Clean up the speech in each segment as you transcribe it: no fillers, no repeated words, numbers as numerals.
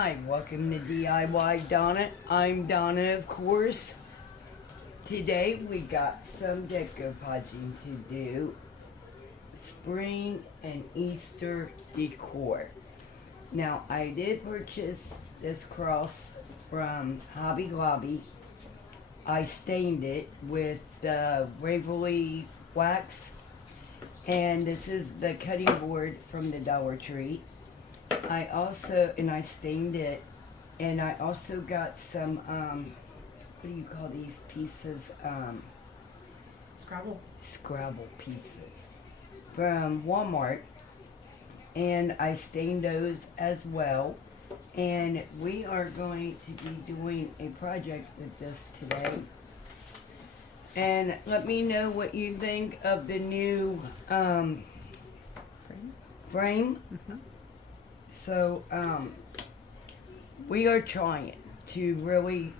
Hi, welcome to DIY Donna. I'm Donna, of course. Today we got some decoupaging to do. Spring and Easter decor. Now, I did purchase this cross from Hobby Lobby. I stained it with Waverly wax. And this is the cutting board from the Dollar Tree. I stained it, and I also got some, what do you call these pieces? Scrabble pieces from Walmart, and I stained those as well. And we are going to be doing a project with this today. And let me know what you think of the new, frame. Mm-hmm. So, we are trying to really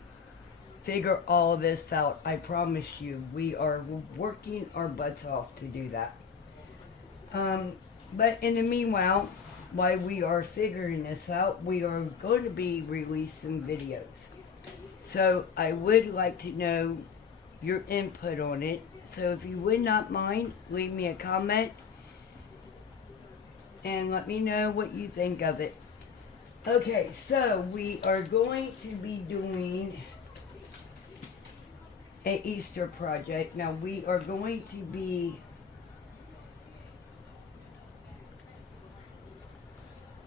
figure all this out. I promise you, we are working our butts off to do that. But in the meanwhile, while we are figuring this out, we are going to be releasing videos. So I would like to know your input on it. So if you would not mind, leave me a comment and let me know what you think of it. Okay, so we are going to be doing an Easter project. Now we are going to be,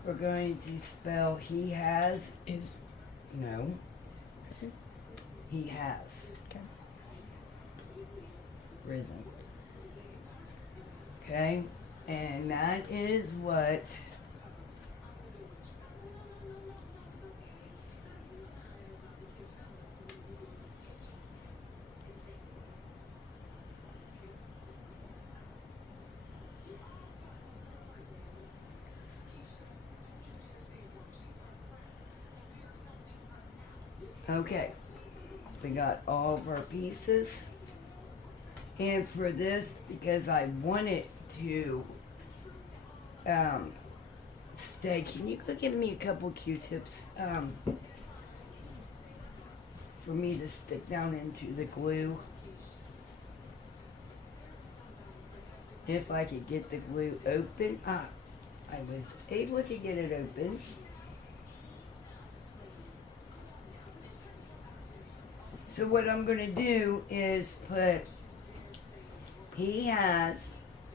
we're going to spell he has, Is no, it? he has Okay. risen. Okay, and that is what okay, we got all of our pieces. And for this, because I wanted to stay, can you go give me a couple Q-tips for me to stick down into the glue? If I could get the glue open. I was able to get it open. So what I'm going to do is put he has,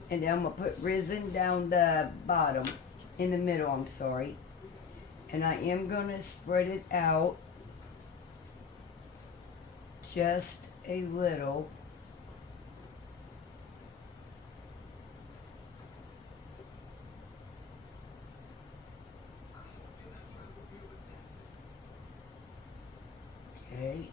and then I'm going to put risen down the bottom, in the middle, I'm sorry. And I am going to spread it out just a little. Okay.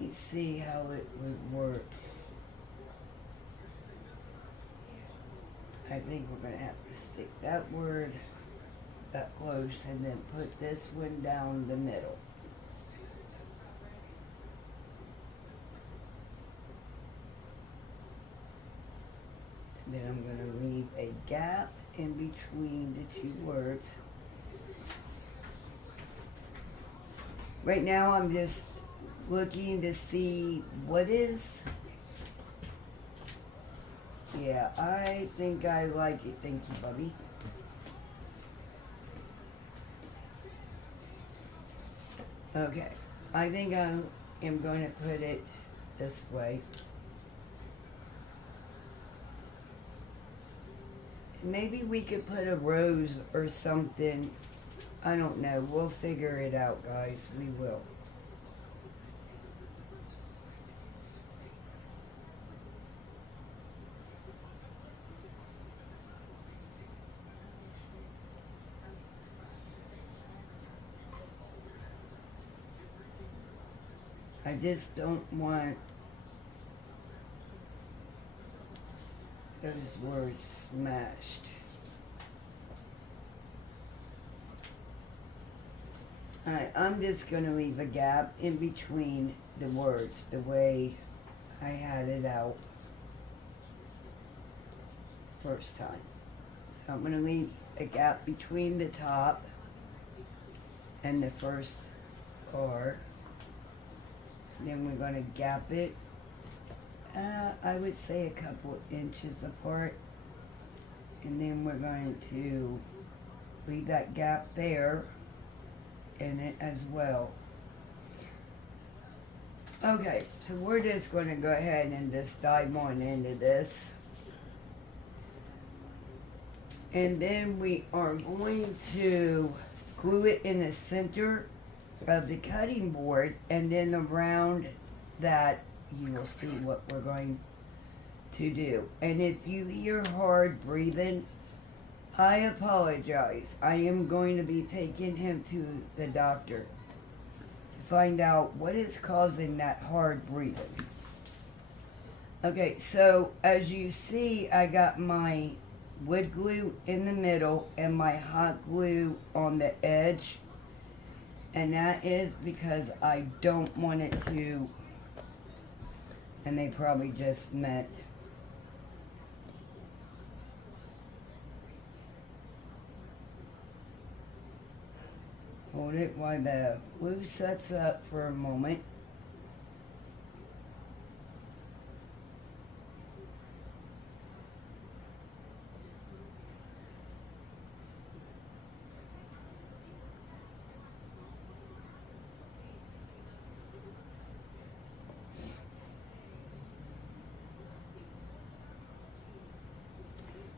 Let's see how it would work. I think we're going to have to stick that word up close and then put this one down the middle. And then I'm going to leave a gap in between the two words. Right now I'm just looking to see what is. Yeah, I think I like it. Thank you, Bubby. Okay, I think I am going to put it this way. Maybe we could put a rose or something. I don't know. We'll figure it out, guys. We will. I just don't want those words smashed. Alright, I'm just going to leave a gap in between the words, the way I had it out first time. So I'm going to leave a gap between the top and the first part. Then we're going to gap it, I would say a couple inches apart. And then we're going to leave that gap there in it as well. Okay, so we're just going to go ahead and just dive on into this. And then we are going to glue it in the center of the cutting board, and then around that you will see what we're going to do. And if you hear hard breathing, I apologize. I am going to be taking him to the doctor to find out what is causing that hard breathing. Okay, so as you see, I got my wood glue in the middle and my hot glue on the edge. And that is because I don't want it to, and they probably just met. Hold it while the glue sets up for a moment.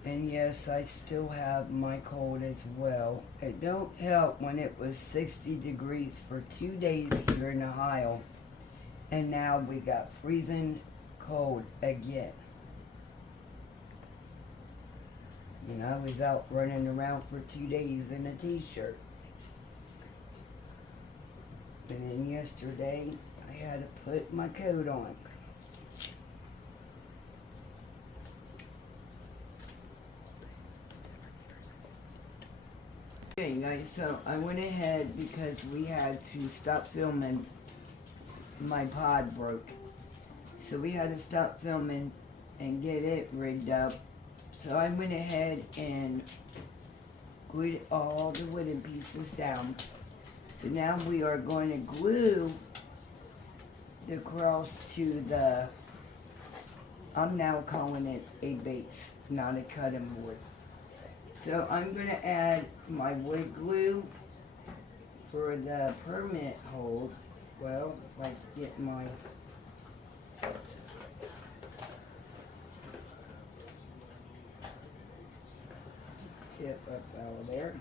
And yes, I still have my cold as well. It don't help when it was 60 degrees for 2 days here in Ohio. And now we got freezing cold again. You know, I was out running around for 2 days in a t-shirt. And then yesterday, I had to put my coat on. Okay guys, so I went ahead because we had to stop filming. My pod broke. So we had to stop filming and get it rigged up. So I went ahead and glued all the wooden pieces down. So now we are going to glue the cross to the, I'm now calling it a base, not a cutting board. So I'm going to add my wood glue for the permanent hold. Well, if I get my tip up out of there.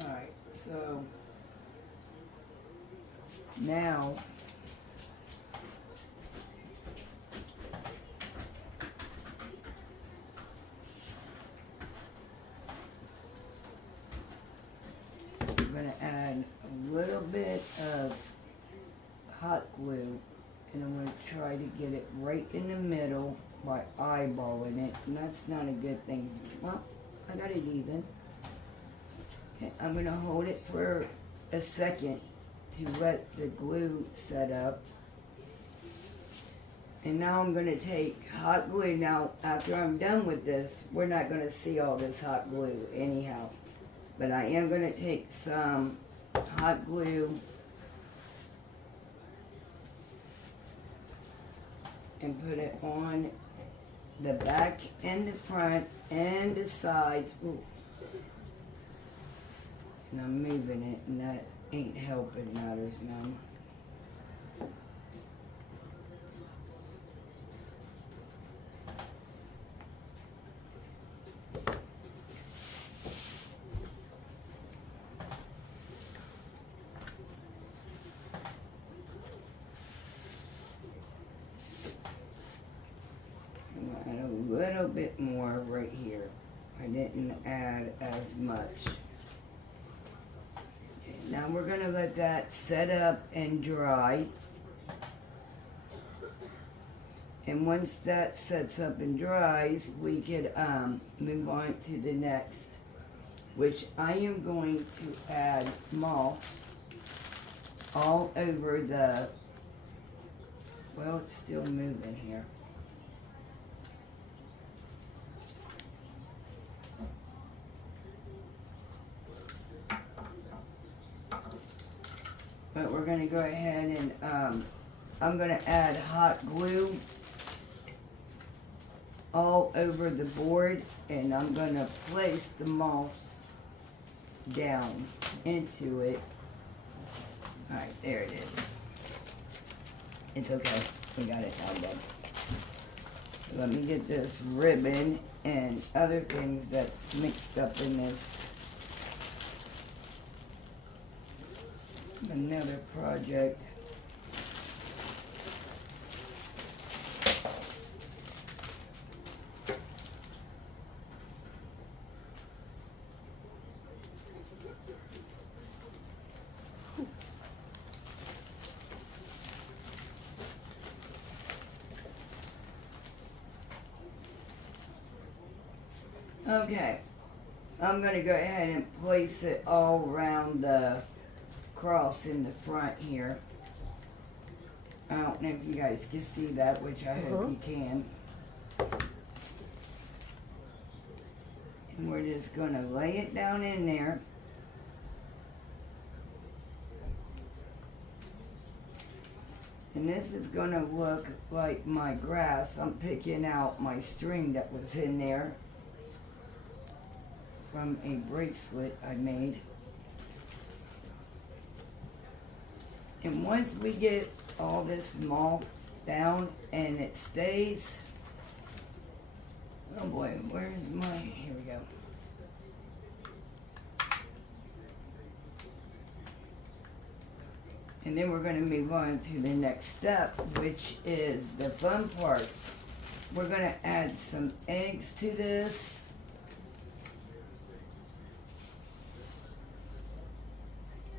Alright, so now I'm going to add a little bit of hot glue, and I'm going to try to get it right in the middle by eyeballing it, and that's not a good thing. Well, I got it even. Okay, I'm going to hold it for a second to let the glue set up. And now I'm going to take hot glue. Now, after I'm done with this, we're not going to see all this hot glue anyhow. But I am going to take some hot glue and put it on the back and the front and the sides. Ooh. And I'm moving it, and that ain't helping matters now. I'm gonna add a little bit more right here. I didn't add as much. Okay, now we're gonna let that set up and dry. And once that sets up and dries, we could move on to the next, which I am going to add moss all over the, well, it's still moving here. But we're going to go ahead and I'm going to add hot glue all over the board, and I'm going to place the moss down into it. Alright, there it is. It's okay. We got it now done. Let me get this ribbon and other things that's mixed up in this. Another project. Okay, I'm going to go ahead and place it all around the cross in the front here. I don't know if you guys can see that, which I hope you can. And we're just going to lay it down in there. And this is going to look like my grass. I'm picking out my string that was in there from a bracelet I made. And once we get all this moss down and it stays, oh boy, where's my, here we go. And then we're going to move on to the next step, which is the fun part. We're going to add some eggs to this.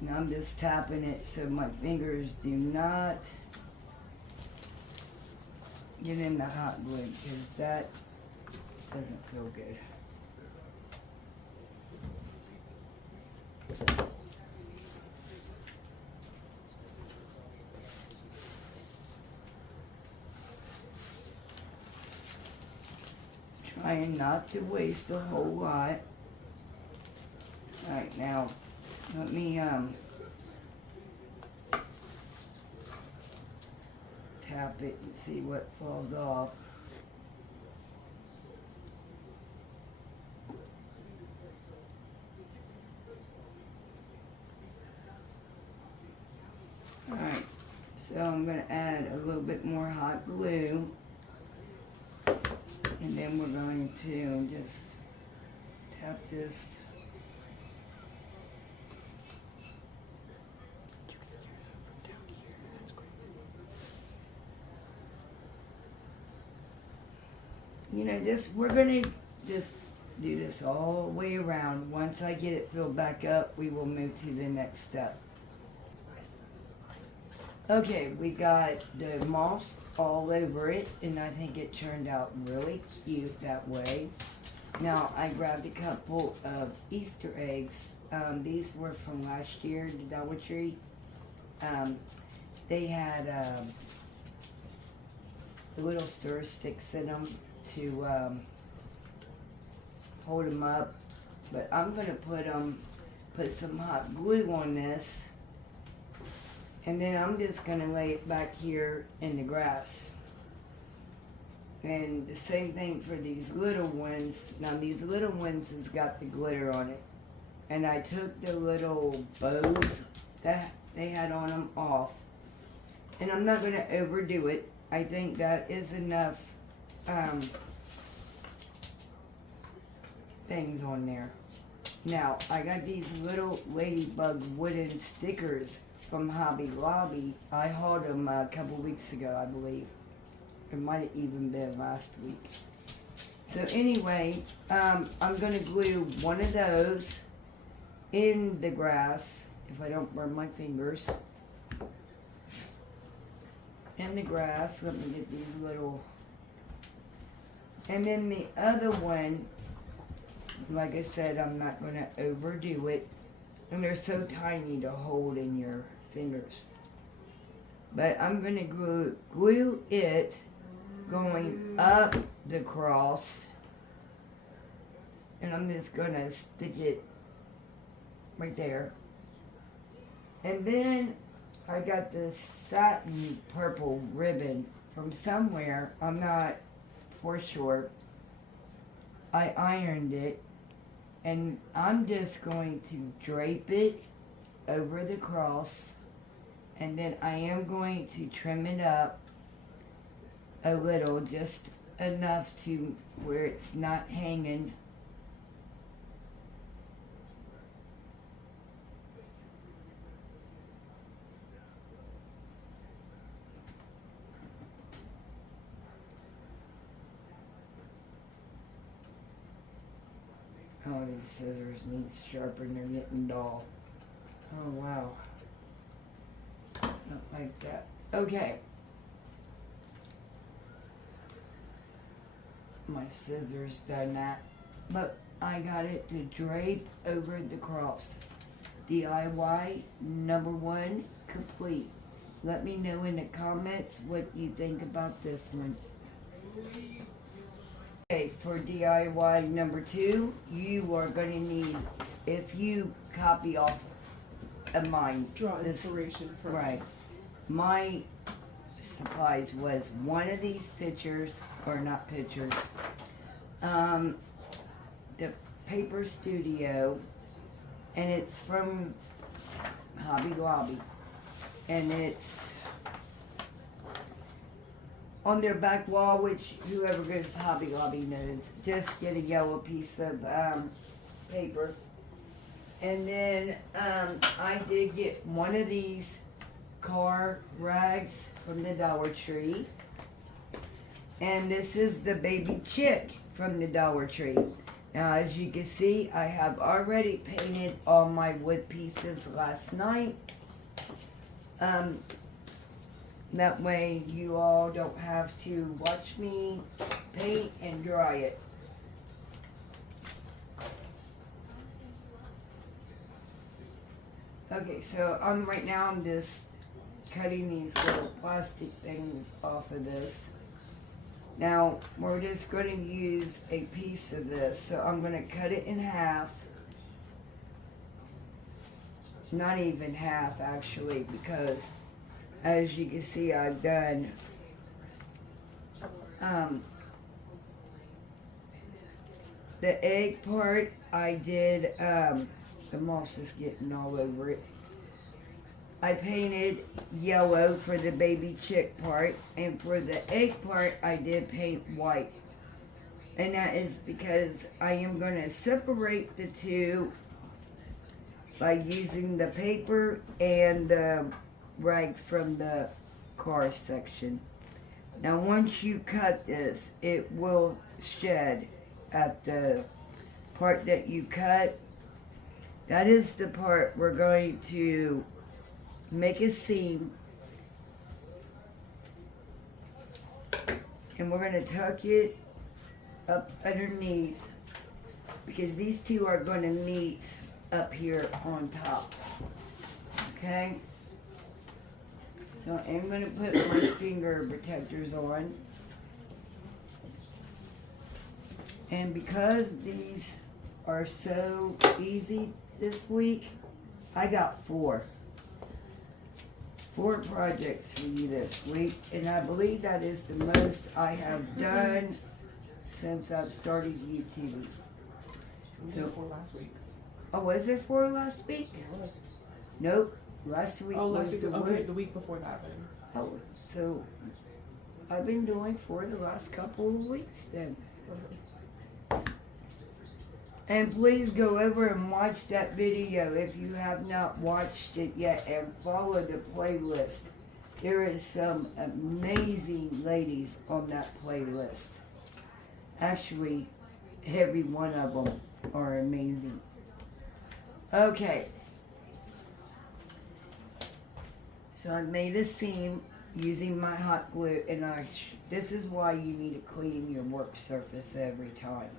And I'm just tapping it so my fingers do not get in the hot glue, because that doesn't feel good. Trying not to waste a whole lot. Alright, now let me tap it and see what falls off. Alright, so I'm going to add a little bit more hot glue, and then we're going to just tap this. You know, we're going to just do this all the way around. Once I get it filled back up, we will move to the next step. Okay, we got the moss all over it, and I think it turned out really cute that way. Now, I grabbed a couple of Easter eggs. These were from last year, the Dollar Tree. They had the little stir sticks in them to hold them up, but I'm gonna put some hot glue on this, and then I'm just gonna lay it back here in the grass. And the same thing for these little ones. Now these little ones has got the glitter on it, and I took the little bows that they had on them off, and I'm not gonna overdo it. I think that is enough things on there. Now, I got these little ladybug wooden stickers from Hobby Lobby. I hauled them a couple weeks ago, I believe. It might have even been last week. So anyway, I'm going to glue one of those in the grass, if I don't burn my fingers. In the grass, let me get these little, and then the other one, like I said, I'm not going to overdo it, and they're so tiny to hold in your fingers. But I'm going to glue it going up the cross, and I'm just going to stick it right there. And then I got this satin purple ribbon from somewhere, I'm not for sure. I ironed it, and I'm just going to drape it over the cross, and then I am going to trim it up a little, just enough to where it's not hanging. Oh, these scissors need sharpening, they're getting dull. Oh, wow. Not like that. Okay. My scissors done that. But I got it to drape over the cross. DIY #1 complete. Let me know in the comments what you think about this one. Okay, for DIY #2, you are going to need, if you copy off of mine. Draw inspiration from. Right. My supplies was one of these pictures, or not pictures, the Paper Studio, and it's from Hobby Lobby, and it's on their back wall, which whoever goes to Hobby Lobby knows. Just get a yellow piece of paper. And then I did get one of these car rags from the Dollar Tree. And this is the baby chick from the Dollar Tree. Now, as you can see, I have already painted all my wood pieces last night. That way you all don't have to watch me paint and dry it. Okay, so right now I'm just cutting these little plastic things off of this. Now, we're just going to use a piece of this, so I'm going to cut it in half. Not even half, actually, because as you can see, I've done the egg part. I did, the moss is getting all over it. I painted yellow for the baby chick part, and for the egg part, I did paint white. And that is because I am going to separate the two by using the paper and the rag from the car section. Now, once you cut this, it will shed at the part that you cut. That is the part we're going to make a seam, and we're going to tuck it up underneath, because these two are going to meet up here on top. Okay, so I'm going to put my finger protectors on, and because these are so easy this week, I got four projects for you this week, and I believe that is the most I have done since I've started YouTube. So 4 last week. Oh, was there 4 last week? It was. Nope, last week last was week. the Okay, week. the week before that then. Oh, so I've been doing 4 the last couple of weeks then. And please go over and watch that video if you have not watched it yet, and follow the playlist. There is some amazing ladies on that playlist. Actually, every one of them are amazing. Okay. So I made a seam using my hot glue, and this is why you need to clean your work surface every time.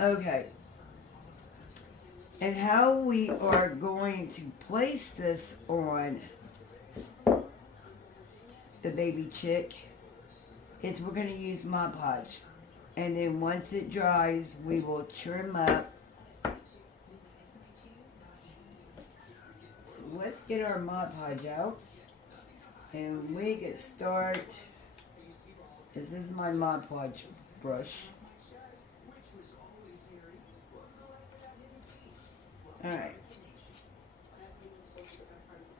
Okay. And how we are going to place this on the baby chick is we're going to use Mod Podge. And then once it dries, we will trim up. So let's get our Mod Podge out. And we can start. This is my Mod Podge brush. Alright.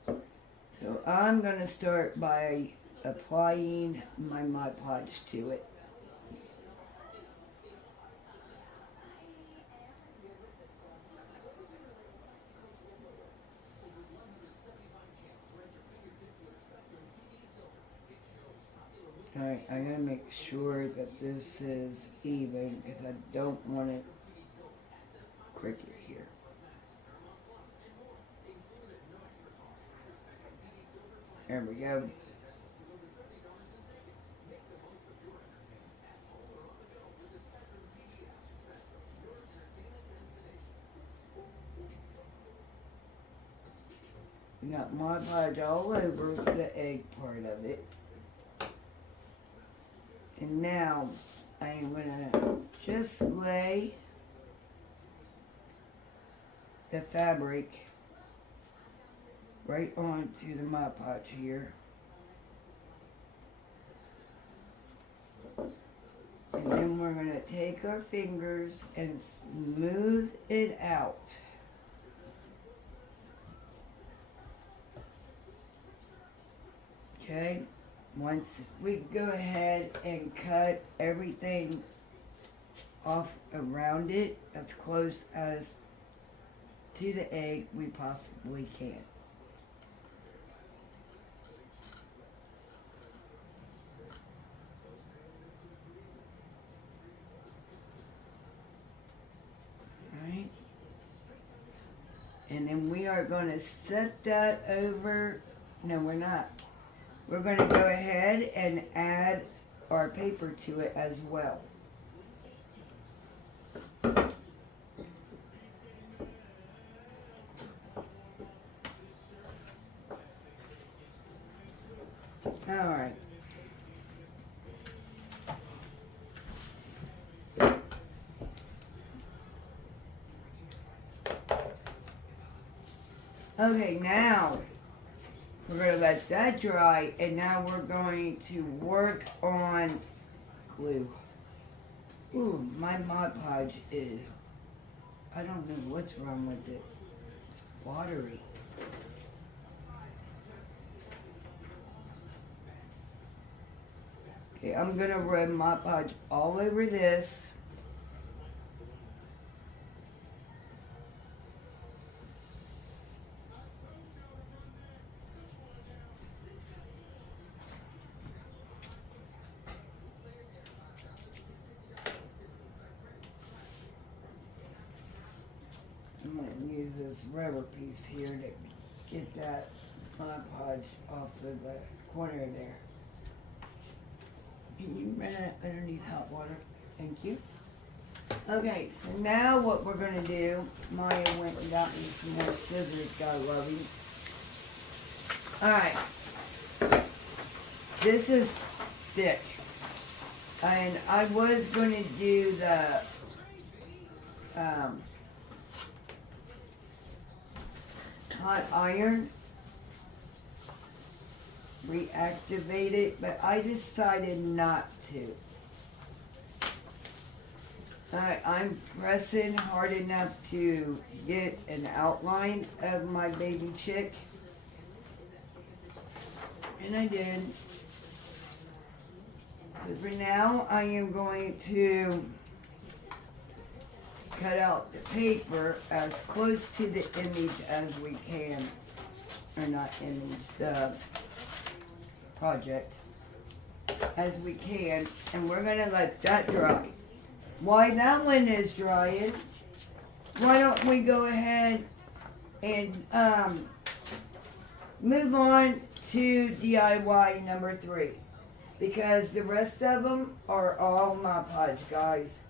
So I'm going to start by applying my Mod Podge to it. Alright, I'm going to make sure that this is even because I don't want it crooked here. There we go. We got Mod Podge all over the egg part of it. And now I'm going to just lay the fabric right onto the Mod Podge here. And then we're going to take our fingers and smooth it out. Okay, once we go ahead and cut everything off around it as close as to the egg we possibly can. Alright, and then we are going to set that over. No, we're not. We're going to go ahead and add our paper to it as well. Alright. Okay, now we're going to let that dry, and now we're going to work on glue. Ooh, my Mod Podge is, I don't know what's wrong with it. It's watery. Okay, I'm going to rub Mod Podge all over this. I'm going to use this rubber piece here to get that Mod Podge off of the corner there. Can you run it underneath hot water? Thank you. Okay, so now what we're going to do, Maya went and got me some more scissors, God love you. Alright, this is thick. And I was going to do the hot iron, reactivate it, but I decided not to. I'm pressing hard enough to get an outline of my baby chick, and I did. So for now, I am going to cut out the paper as close to the image as we can, or not image, the project. as we can, and we're gonna let that dry. While that one is drying, why don't we go ahead and move on to DIY number 3, because the rest of them are all Mod Podge, guys.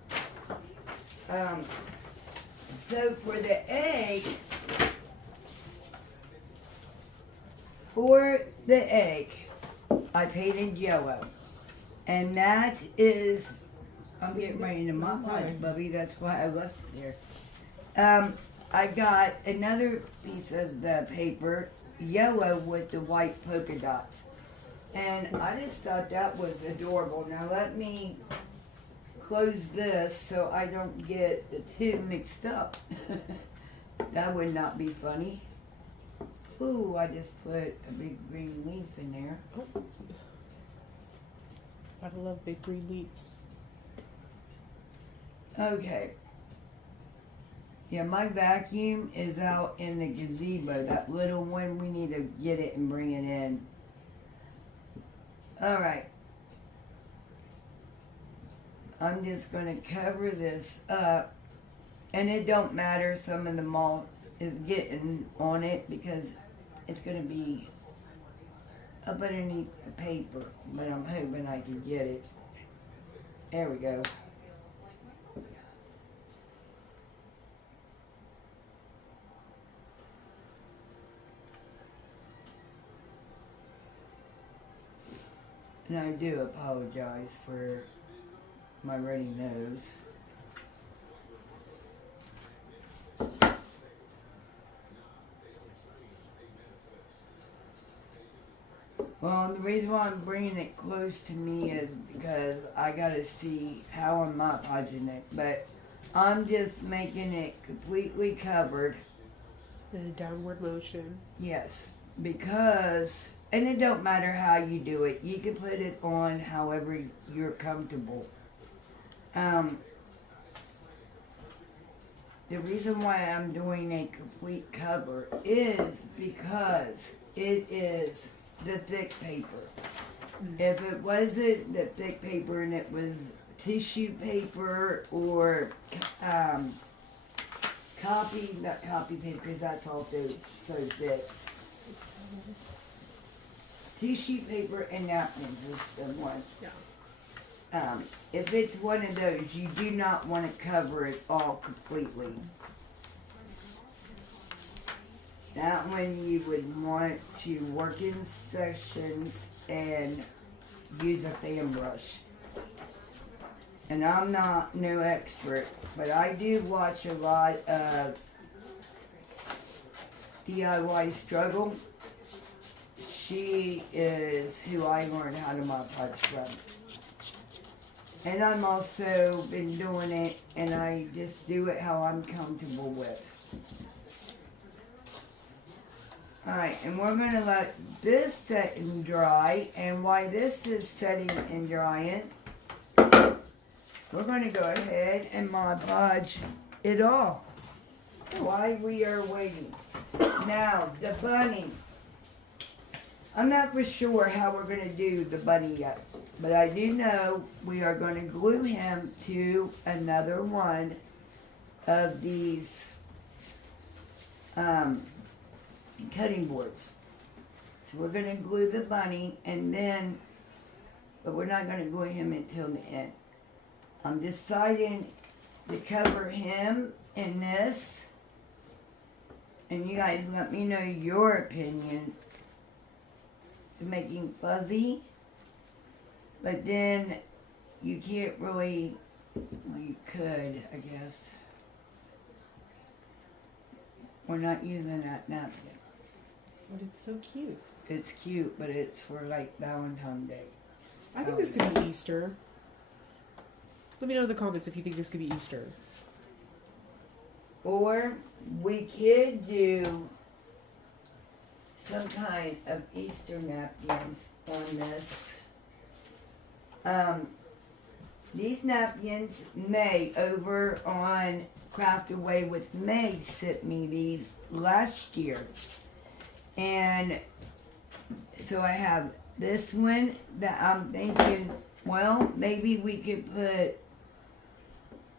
So for the egg, I painted yellow, and that is, I'm getting ready to Mod Podge, Bubby. That's why I left it there. I got another piece of the paper, yellow with the white polka dots. And I just thought that was adorable. Now let me close this so I don't get the two mixed up. That would not be funny. Ooh, I just put a big green leaf in there. Oh. I love big green leaves. Okay. Yeah, my vacuum is out in the gazebo. That little one, we need to get it and bring it in. Alright. I'm just going to cover this up. And it don't matter, some of the moth is getting on it because it's going to be up underneath the paper. But I'm hoping I can get it. There we go. And I do apologize for my runny nose. Well, the reason why I'm bringing it close to me is because I gotta see how I'm Mod Podging it. But I'm just making it completely covered. In a downward motion. Yes, because, and it don't matter how you do it. You can put it on however you're comfortable. The reason why I'm doing a complete cover is because it is the thick paper. If it wasn't the thick paper and it was tissue paper or not copy paper, because that's also so thick. Tissue paper and napkins is the one. Yeah. If it's one of those, you do not want to cover it all completely. That one you would want to work in sections and use a fan brush. And I'm not no expert, but I do watch a lot of DIY Struggle. She is who I learned how to Mod Podge from. And I'm also been doing it, and I just do it how I'm comfortable with. Alright, and we're going to let this set and dry, and while this is setting and drying, we're going to go ahead and Mod Podge it all while we are waiting. Now, the bunny. I'm not for sure how we're going to do the bunny yet, but I do know we are going to glue him to another one of these cutting boards. So we're going to glue the bunny, and then, but we're not going to glue him until the end. I'm deciding to cover him in this, and you guys let me know your opinion to make him fuzzy, but then you can't really, well, you could, I guess. We're not using that napkin. But it's so cute. It's cute, but it's for like Valentine's Day. I think this could be Easter. Let me know in the comments if you think this could be Easter. Or we could do some kind of Easter napkins on this. These napkins, May over on Craft Away with May sent me these last year. And so I have this one that I'm thinking, well, maybe we could put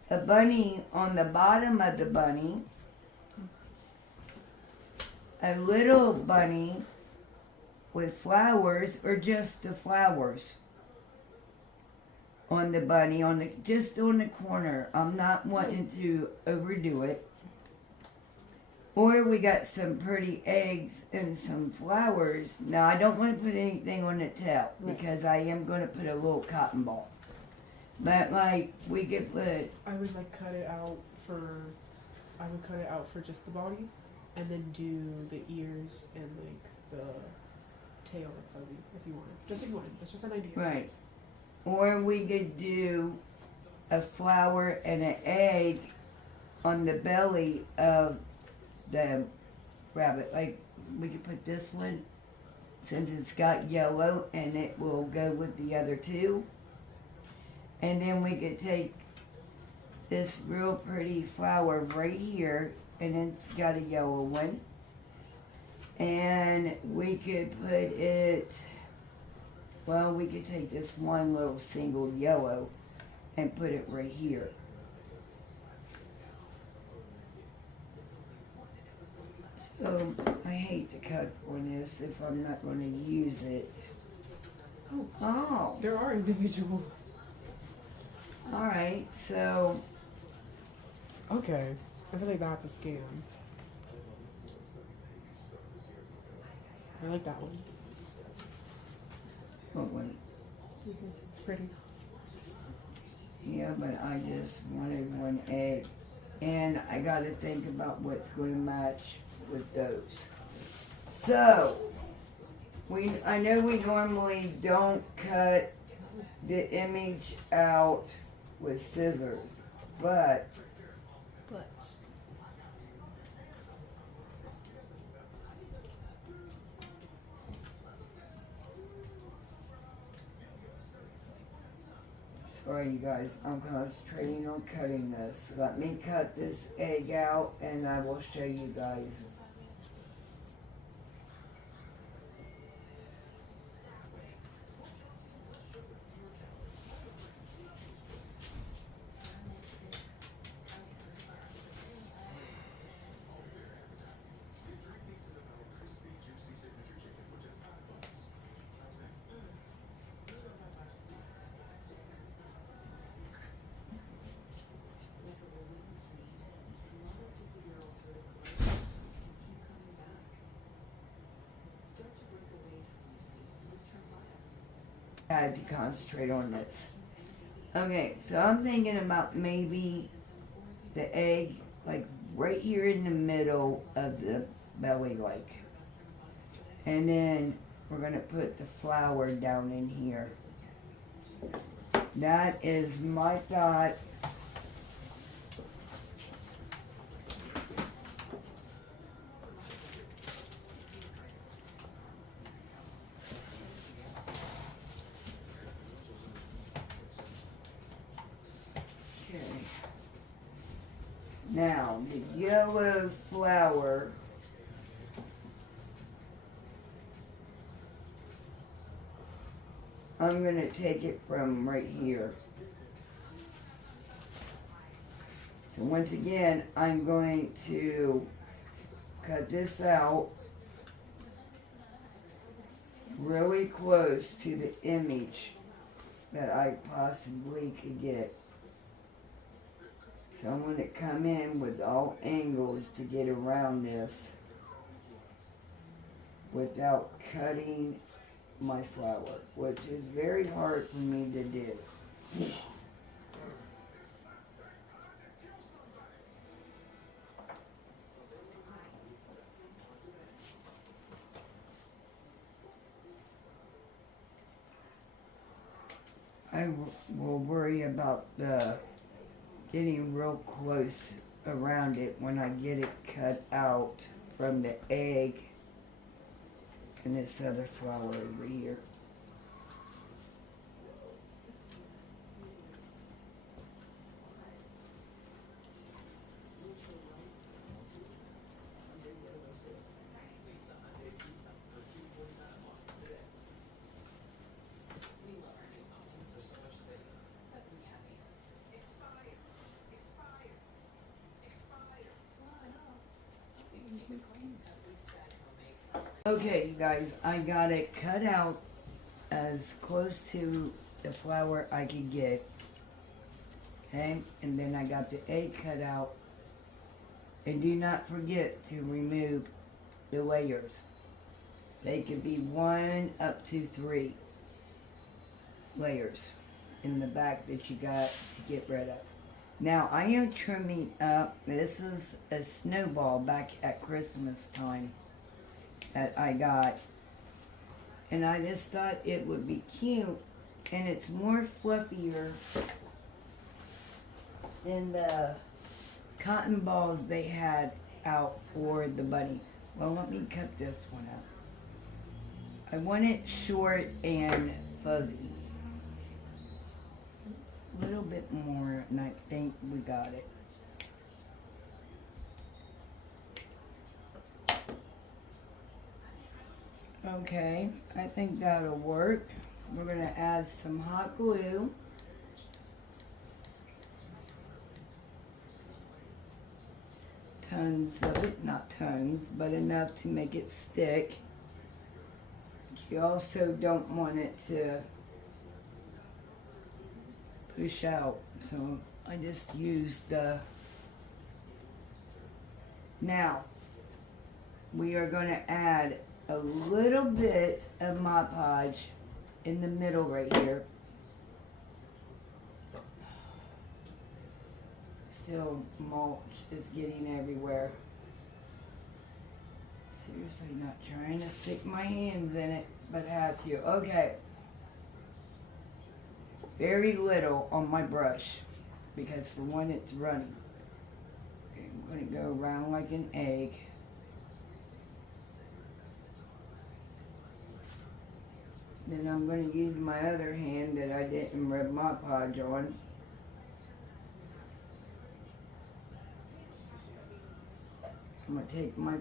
a bunny on the bottom of the bunny, a little bunny with flowers, or just the flowers on the bunny, on the just on the corner. I'm not wanting to overdo it. Or we got some pretty eggs and some flowers. Now I don't want to put anything on the tail because I am going to put a little cotton ball. But like we could put. I would like cut it out for. I would cut it out for just the body, and then do the ears and like the tail like fuzzy if you wanted. Just if you wanted. That's just an idea. Right. Or we could do a flower and an egg on the belly of the rabbit. Like we could put this one since it's got yellow and it will go with the other two. And then we could take this real pretty flower right here and it's got a yellow one. And we could put it, well, we could take this one little single yellow and put it right here. So I hate to cut on this if I'm not going to use it. Oh, There are individual. all right. So Okay. I feel like that's a scam. I like that one. what one? It's pretty. Yeah, but I just wanted one egg, and I got to think about what's going to match with those. So I know we normally don't cut the image out with scissors, but sorry you guys, I'm concentrating on cutting this. Let me cut this egg out and I will show you guys. I had to concentrate on this. Okay, so I'm thinking about maybe the egg, like right here in the middle of the belly, like. And then we're gonna put the flower down in here. That is my thought. Now, the yellow flower, I'm going to take it from right here. So once again, I'm going to cut this out really close to the image that I possibly could get. So I'm going to come in with all angles to get around this without cutting my flower, which is very hard for me to do. I will worry about the getting real close around it when I get it cut out from the egg and this other flower over here. Okay, you guys, I got it cut out as close to the flower I could get. Okay, and then I got the egg cut out. And do not forget to remove the layers. They could be 1 up to 3 layers in the back that you got to get rid of. Now I am trimming up, this is a snowball back at Christmas time that I got. And I just thought it would be cute, and it's more fluffier than the cotton balls they had out for the bunny. Well, let me cut this one up. I want it short and fuzzy. A little bit more, and I think we got it. Okay, I think that'll work. We're gonna add some hot glue. Tons of it, not tons, but enough to make it stick. You also don't want it to push out, so I just used the. Now we are going to add a little bit of Mod Podge in the middle right here. Still, mulch is getting everywhere. Seriously, not trying to stick my hands in it, but had to. Okay. Very little on my brush, because for one, it's running. I'm going to go around like an egg. Then I'm going to use my other hand that I didn't rub Mod Podge on. I'm going to take my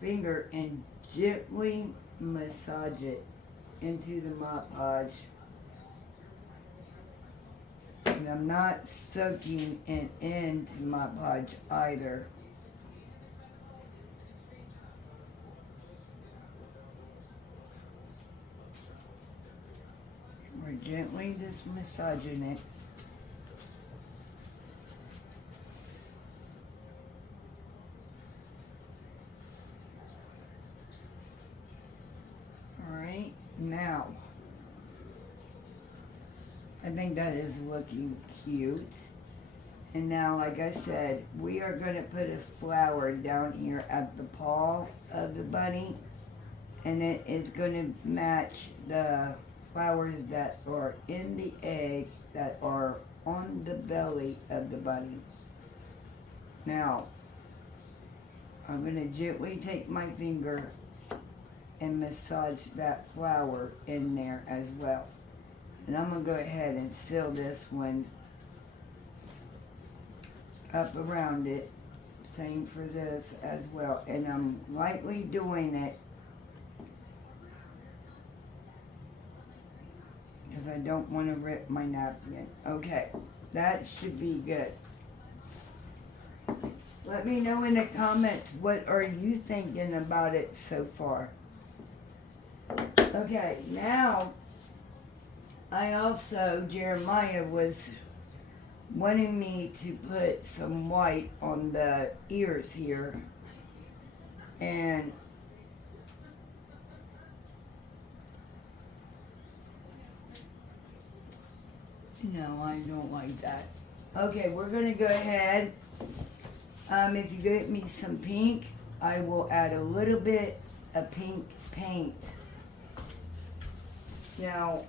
finger and gently massage it into the Mod Podge. And I'm not soaking it into Mod Podge either. We're gently just massaging it. Alright, now I think that is looking cute. And now, like I said, we are going to put a flower down here at the paw of the bunny, and it is going to match the flowers that are in the egg that are on the belly of the bunny. Now, I'm going to gently take my finger and massage that flower in there as well. And I'm going to go ahead and seal this one up around it. Same for this as well. And I'm lightly doing it because I don't want to rip my napkin. Okay, that should be good. Let me know in the comments, what are you thinking about it so far? Okay, now I also, Jeremiah was wanting me to put some white on the ears here, and no, I don't like that. Okay, we're gonna go ahead. If you get me some pink, I will add a little bit of pink paint. Now,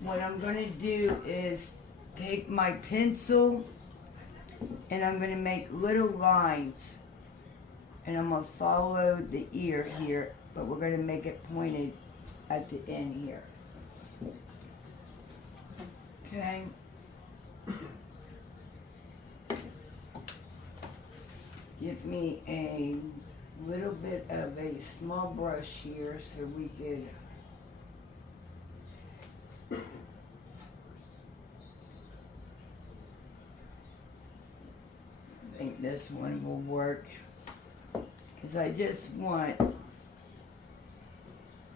what I'm going to do is take my pencil and I'm going to make little lines. And I'm going to follow the ear here, but we're going to make it pointed at the end here. Okay. Give me a little bit of a small brush here so we could I think this one will work. is I just want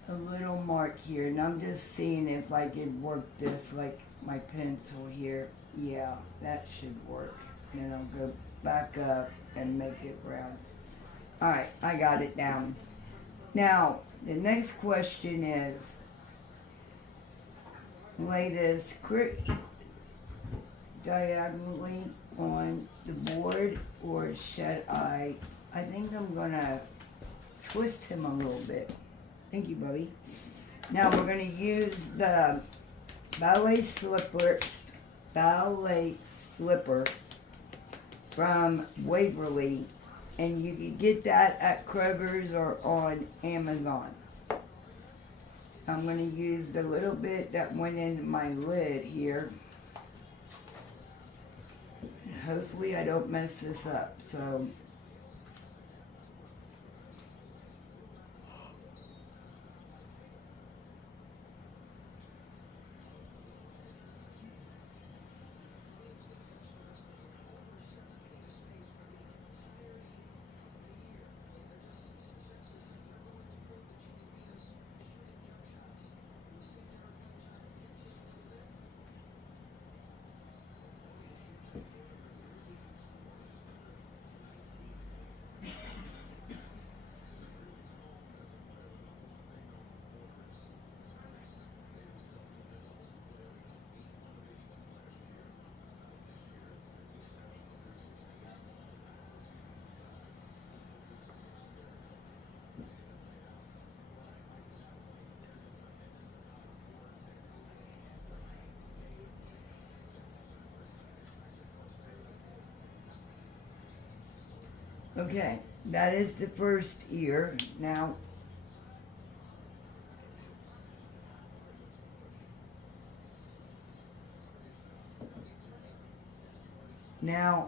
a little mark here, and I'm just seeing if I could work this like my pencil here. Yeah, that should work. Then I'll go back up and make it round. Alright, I got it down. Now, the next question is, lay this diagonally on the board, or should I think I'm gonna twist him a little bit. Thank you, Bubby. Now we're gonna use the ballet slipper from Waverly, and you can get that at Kroger's or on Amazon. I'm gonna use the little bit that went into my lid here. Hopefully I don't mess this up, so. Okay, that is the first ear. Now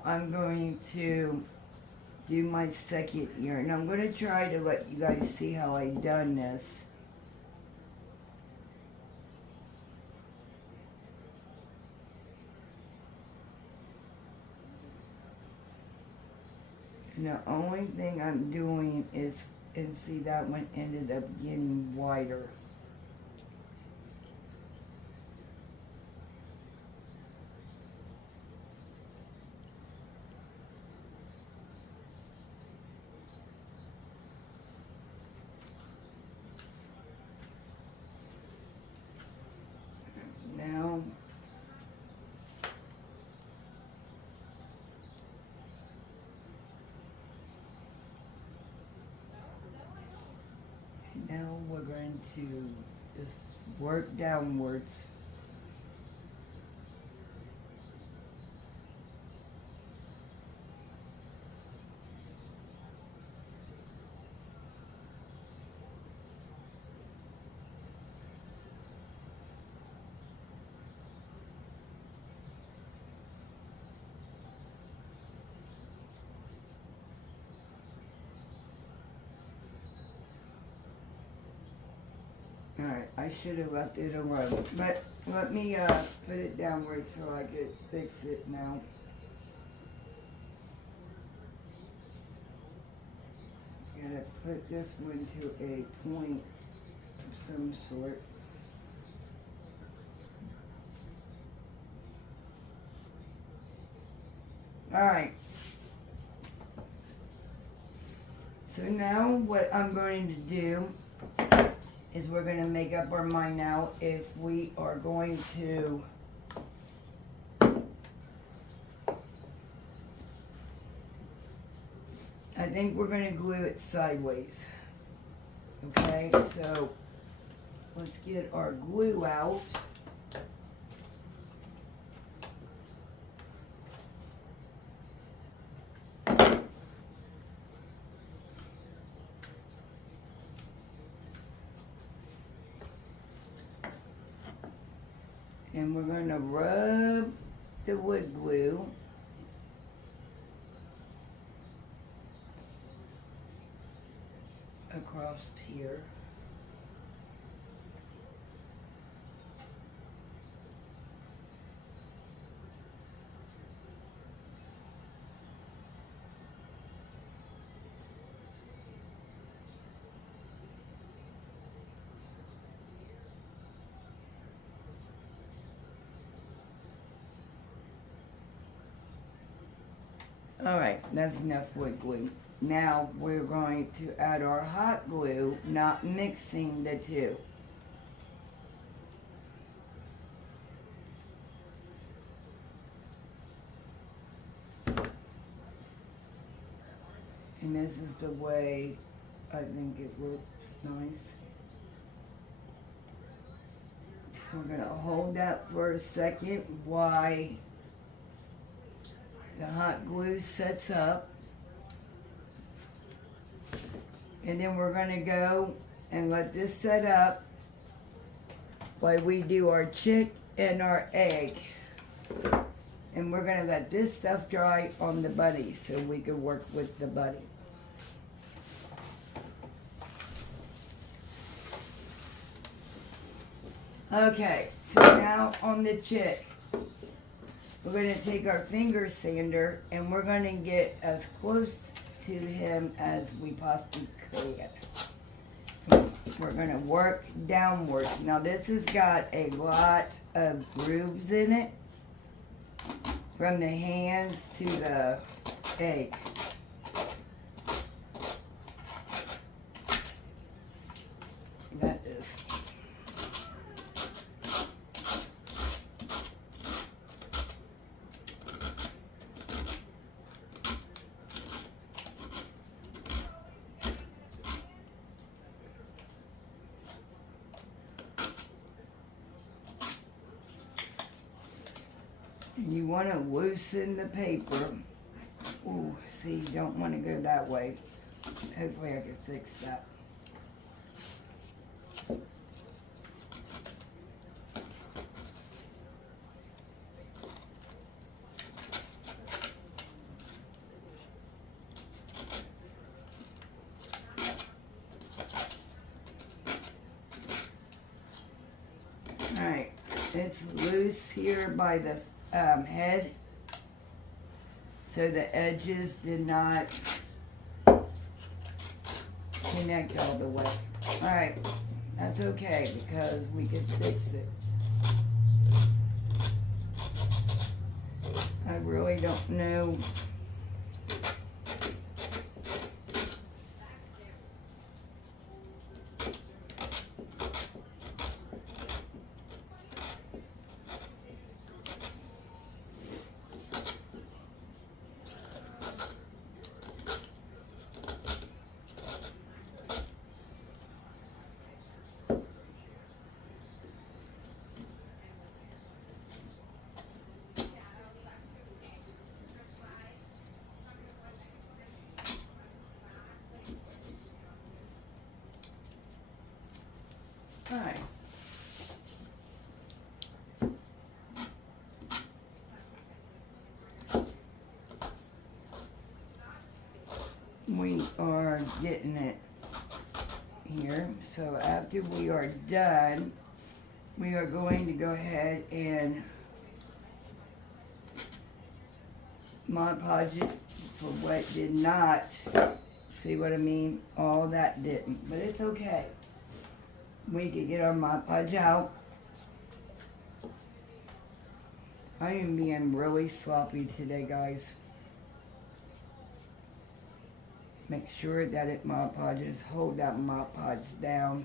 I'm going to do my second ear, and I'm going to try to let you guys see how I done this. And the only thing I'm doing is, and see, that one ended up getting wider. Now we're going to just work downwards. Alright, I should have left it alone, but let me put it downward so I could fix it now. Gotta put this one to a point of some sort. Alright. So now what I'm going to do is we're going to make up our mind now if we are going to I think we're going to glue it sideways. Okay, so let's get our glue out. And we're going to rub the wood glue across here. Alright, that's enough wood glue. Now we're going to add our hot glue, not mixing the two. And this is the way I think it looks nice. We're gonna hold that for a second while the hot glue sets up. And then we're gonna go and let this set up while we do our chick and our egg. And we're gonna let this stuff dry on the buddy so we can work with the buddy. Okay, so now on the chick, we're going to take our finger sander and we're going to get as close to him as we possibly can. We're going to work downwards. Now this has got a lot of grooves in it, from the hands to the egg. That is. You want to loosen the paper. Ooh, see, you don't want to go that way. Hopefully I can fix that. Alright, it's loose here by the head, so the edges did not connect all the way. Alright, that's okay because we can fix it. I really don't know. Alright. We are getting it here. So after we are done, we are going to go ahead and Mod Podge it for what did not. See what I mean? All that didn't, but it's okay. We can get our Mod Podge out. I am being really sloppy today, guys. Make sure that it Mod Podges. Hold that Mod Podge down.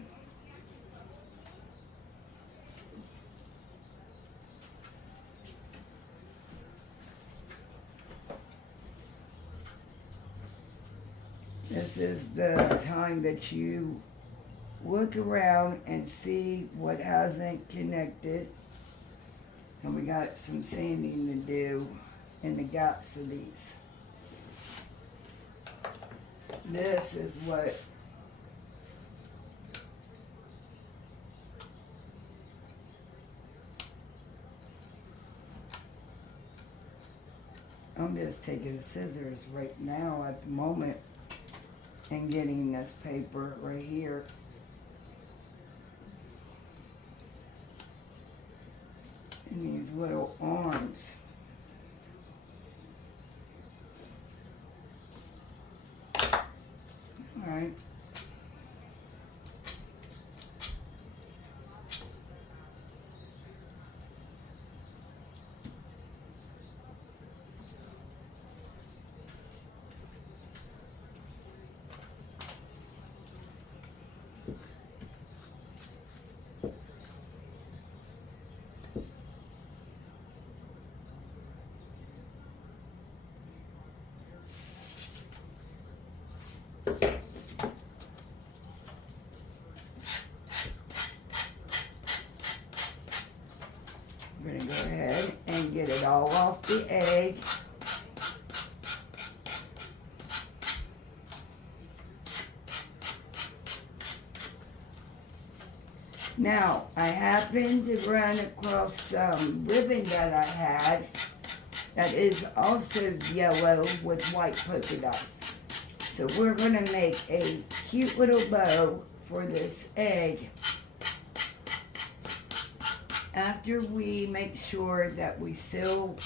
This is the time that you look around and see what hasn't connected. And we got some sanding to do in the gaps of these. This is what I'm just taking scissors right now at the moment and getting this paper right here. And these little arms. Alright. all off the egg. Now, I happened to run across some ribbon that I had that is also yellow with white polka dots. So we're going to make a cute little bow for this egg. After we make sure that we seal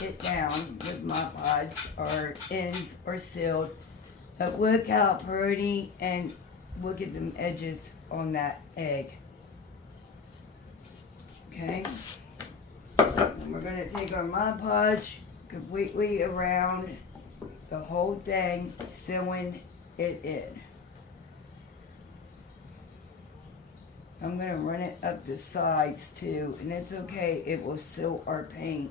it down with Mod Podge, our ends are sealed. But look how pretty, and look at them edges on that egg. Okay. And we're going to take our Mod Podge completely around the whole thing, sealing it in. I'm going to run it up the sides too, and it's okay, it will seal our paint.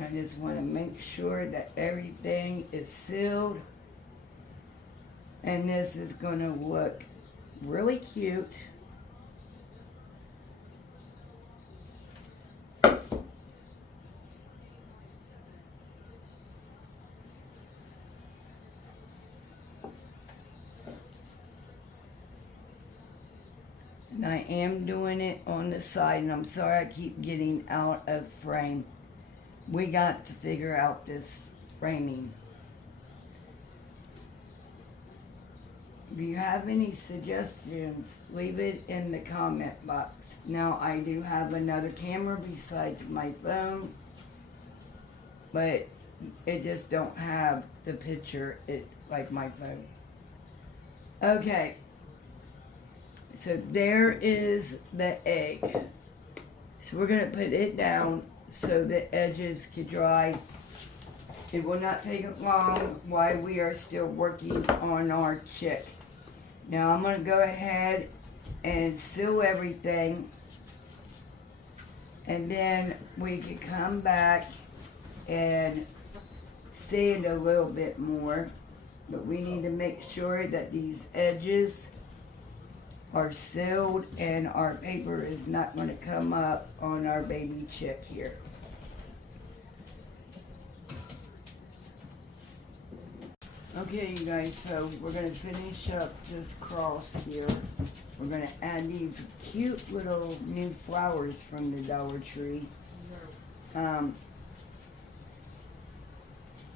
I just want to make sure that everything is sealed. And this is going to look really cute. And I am doing it on the side, and I'm sorry I keep getting out of frame. We got to figure out this framing. If you have any suggestions, leave it in the comment box. Now, I do have another camera besides my phone, but it just don't have the picture like my phone. Okay. So there is the egg. So we're going to put it down so the edges can dry. It will not take long while we are still working on our chick. Now I'm going to go ahead and seal everything, and then we can come back and sand a little bit more, but we need to make sure that these edges are sealed and our paper is not going to come up on our baby chick here. Okay, you guys, so we're going to finish up this cross here. We're going to add these cute little new flowers from the Dollar Tree.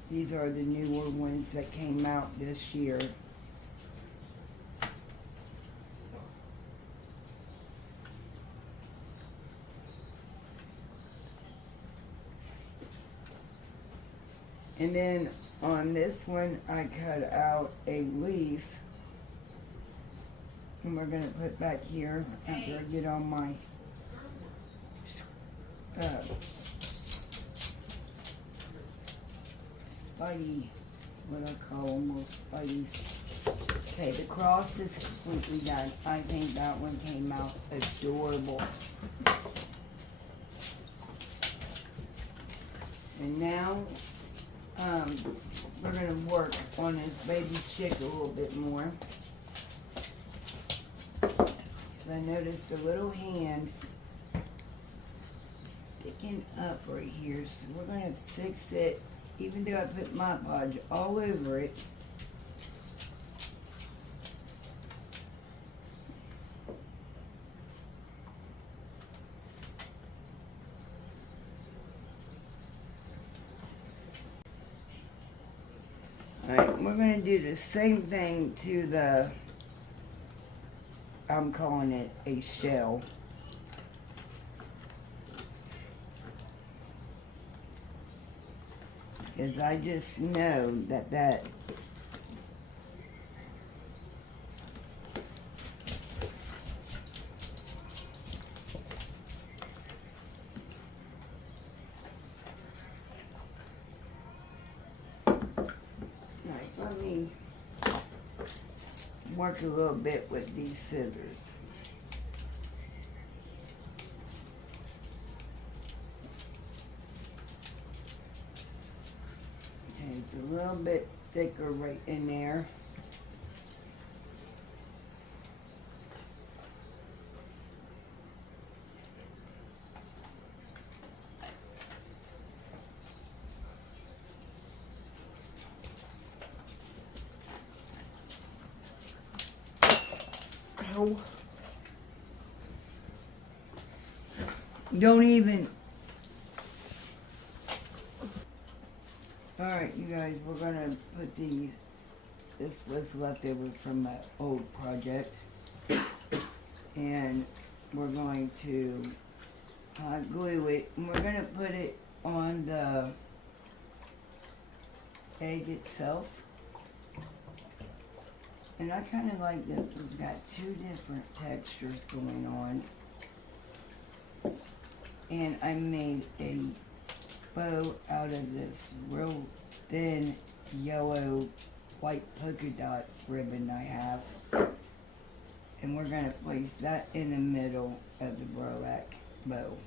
These are the newer ones that came out this year. And then on this one, I cut out a leaf, and we're going to put back here after I get on my spidey, what I call them, little spideys. Okay, the cross is completely done. I think that one came out adorable. And now, we're going to work on this baby chick a little bit more. I noticed a little hand sticking up right here, so we're going to fix it, even though I put Mod Podge all over it. Alright, we're going to do the same thing to the, I'm calling it a shell. Because I just know that let me work a little bit with these scissors. Okay, it's a little bit thicker right in there. Ow. Don't even. Alright, you guys, we're gonna put these. This was left over from my old project. And we're going to glue it. And we're gonna put it on the egg itself. And I kind of like this. It's got two different textures going on. And I made a bow out of this real thin yellow white polka dot ribbon I have. And we're going to place that in the middle of the burlap bow.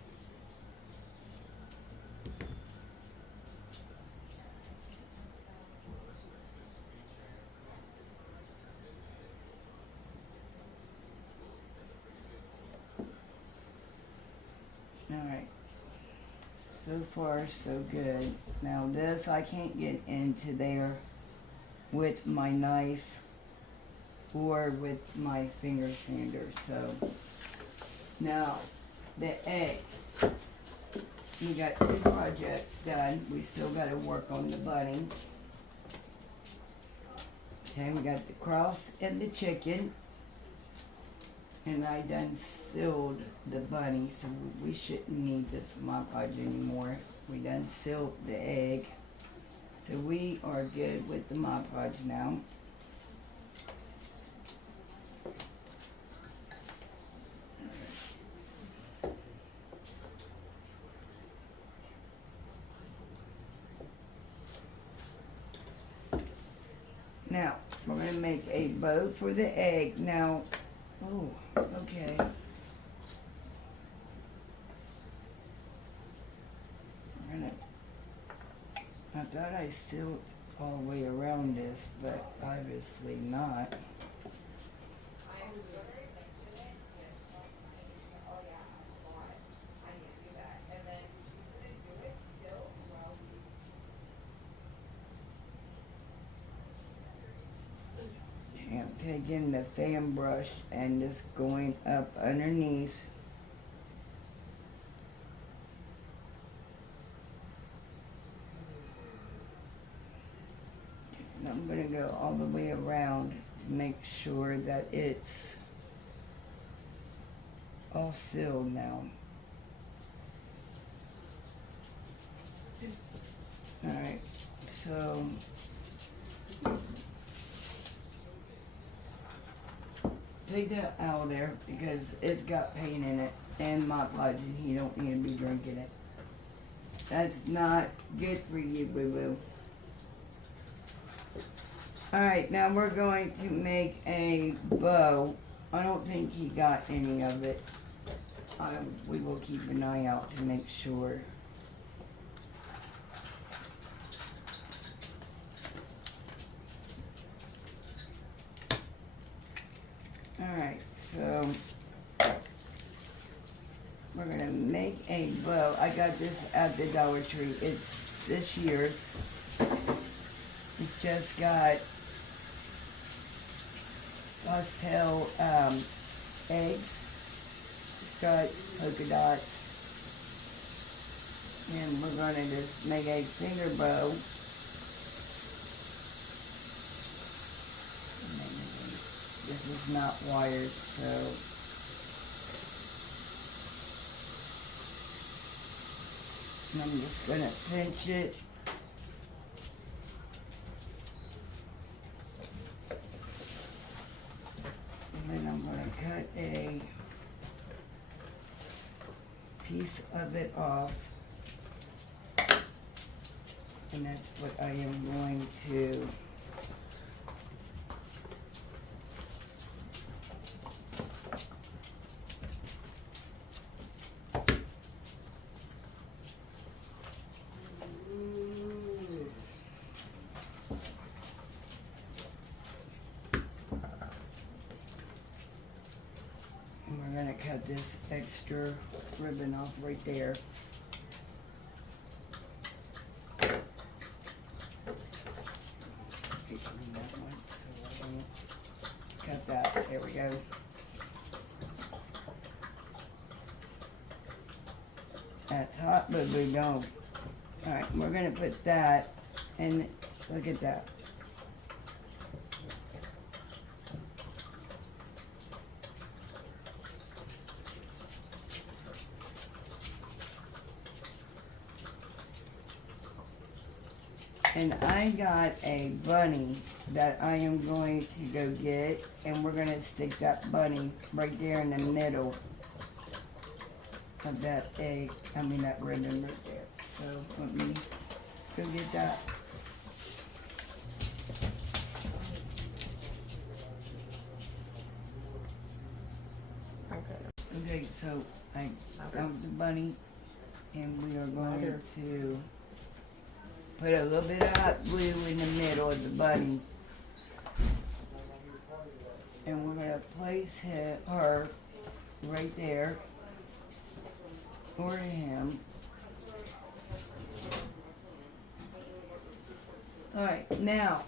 Alright, so far so good. Now this I can't get into there with my knife or with my finger sander, so now the egg. We got 2 projects done. We still got to work on the bunny. Okay, we got the cross and the chicken. And I done sealed the bunny, so we shouldn't need this Mod Podge anymore. We done sealed the egg. So we are good with the Mod Podge now. Now, we're going to make a bow for the egg. Now, oh, okay. We're gonna, I thought I sealed all the way around this, but obviously not. I'm taking the fan brush and just going up underneath. And I'm going to go all the way around to make sure that it's all sealed now. Alright, so take that out of there because it's got paint in it and Mod Podge and he don't need to be drinking it. That's not good for you, boo-boo. Alright, now we're going to make a bow. I don't think he got any of it. We will keep an eye out to make sure. Alright, so we're going to make a bow. I got this at the Dollar Tree. It's this year's. It's just got pastel eggs, stripes, polka dots, and we're going to just make a finger bow. This is not wired, so and I'm just going to pinch it. And then I'm going to cut a piece of it off. And that's what I am going to cut this extra ribbon off right there. Cut that. There we go. That's hot, but we don't. Alright, we're gonna put that, and look at that. And I got a bunny that I am going to go get, and we're gonna stick that bunny right there in the middle of that egg, that ribbon right there. So let me go get that. Okay, so I found the bunny, and we are going to put a little bit of hot glue in the middle of the bunny. And we're going to place her right there, or him. Alright, now,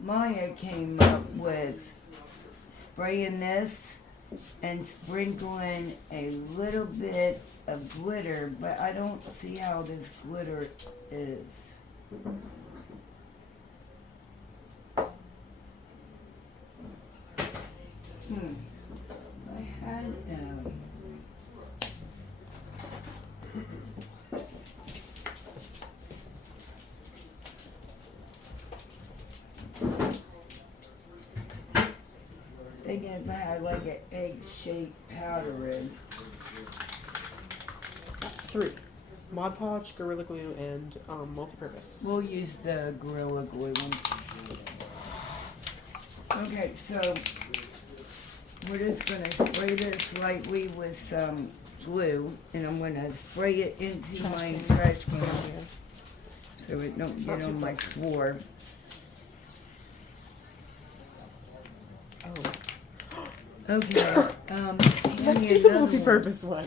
Maya came up with spraying this and sprinkling a little bit of glitter, but I don't see how this glitter is. I had thing is, I had like an egg-shaped powder in. 3. Mod Podge, Gorilla Glue, and multi-purpose. We'll use the Gorilla Glue one. Okay, so we're just gonna spray this lightly with some glue, and I'm gonna spray it into my trash can so it don't get on my floor. Oh. Okay, Let's do the multi-purpose one.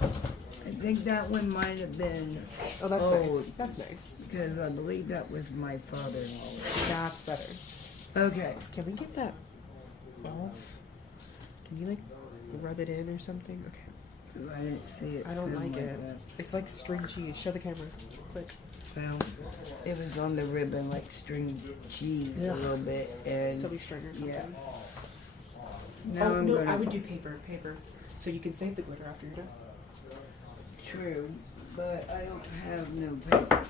I think that one might have been Oh, that's old. nice. That's nice. Because I believe that was my father-in-law. That's better. Okay. Can we get that off? Can you like rub it in or something? Okay. I didn't see it. I don't film like it. that. It's like string cheese. Show the camera, quick. Well, it was on the ribbon like string cheese a Ugh. little bit, and Silly string or something. yeah. Now Oh I'm no, gonna. I would do paper, so you can save the glitter after you're done. True, but I don't have no paper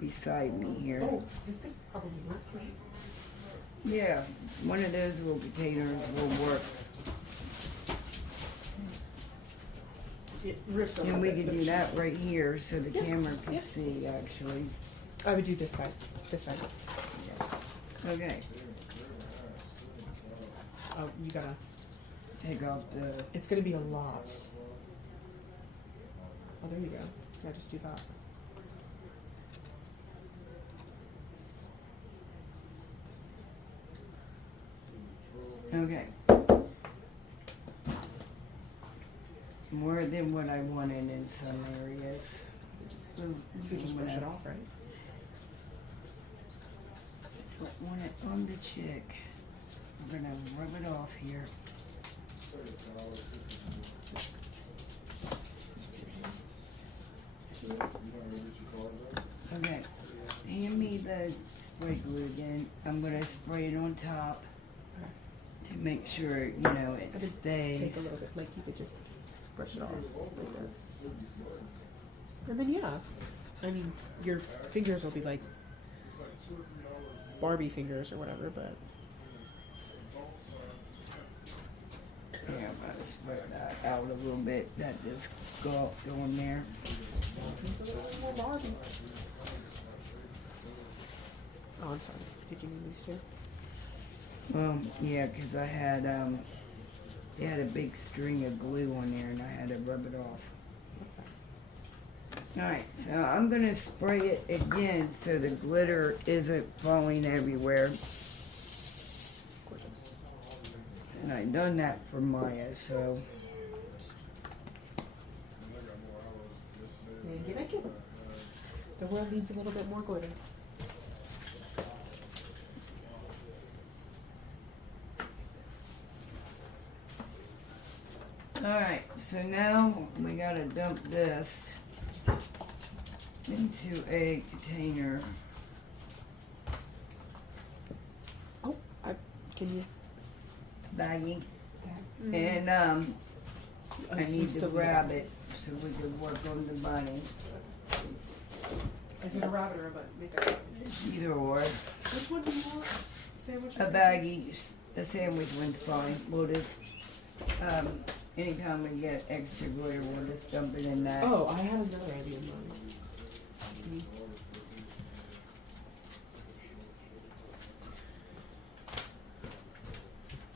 beside me here. Oh, this could probably work. Right? Yeah, one of those little containers will work. It rips a And little we bit, could but do that right here so the Yeah, camera can yeah. see actually. I would do this side. This side. Okay, Oh, you gotta. take off the. It's gonna be a lot. Oh, there you go. Yeah, just do that. Okay. More than what I wanted in some areas. You could just brush it off, right? I want it on the chick. We're gonna rub it off here. Okay, hand me the spray glue again. I'm gonna spray it on top to make sure, it I could stays. take a little bit, like you could just brush it off like this. And then yeah, I mean, your fingers will be like Barbie fingers or whatever, but Yeah, I'm gonna spread that out a little bit. That just go in there. more Barbie. Oh, I'm sorry. Did you need these two? Yeah, 'cause I had they had a big string of glue on there, and I had to rub it off. Alright, so I'm gonna spray it again so the glitter isn't falling everywhere. Gorgeous. And I done that for Maya, so Thank you. The world needs a little bit more glitter. Alright, so now we gotta dump this into a container. Oh, can you? Baggie. Mm. And I so need to still grab it so we can work on the bunny. Is it a rabbit or a bun? Make that. Either or. Which one do you want? Sandwich. A baggie, a sandwich one's fine. We'll just, anytime we get extra glitter, we'll just dump it in that. Oh, I had another idea in mind.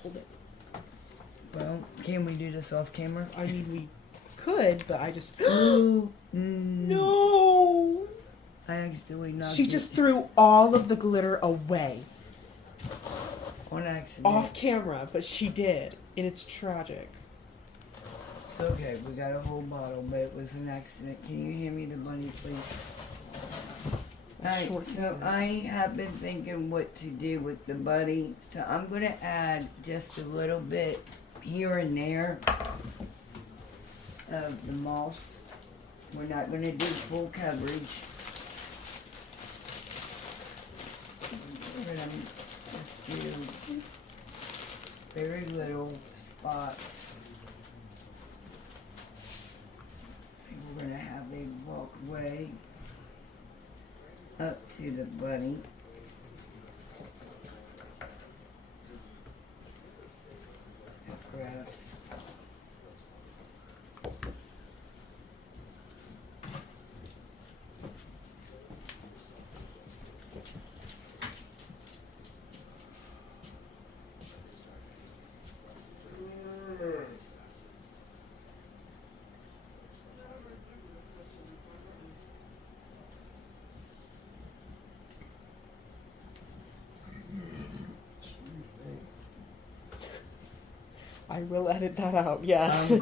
Hold it. Well, can we do this off camera? I mean, we could, but I just. Ooh, No! I accidentally knocked She it just threw all of the glitter away. on accident. Off camera, but she did. And it's tragic. It's okay, we got a whole bottle, but it was an accident. Can you hand me the money, please? Alright, Short so glitter. I have been thinking what to do with the buddy. So I'm gonna add just a little bit here and there of the moss. We're not gonna do full coverage. We're gonna just do very little spots. We're gonna have a walkway up to the bunny. Grass. I will edit that out, yes.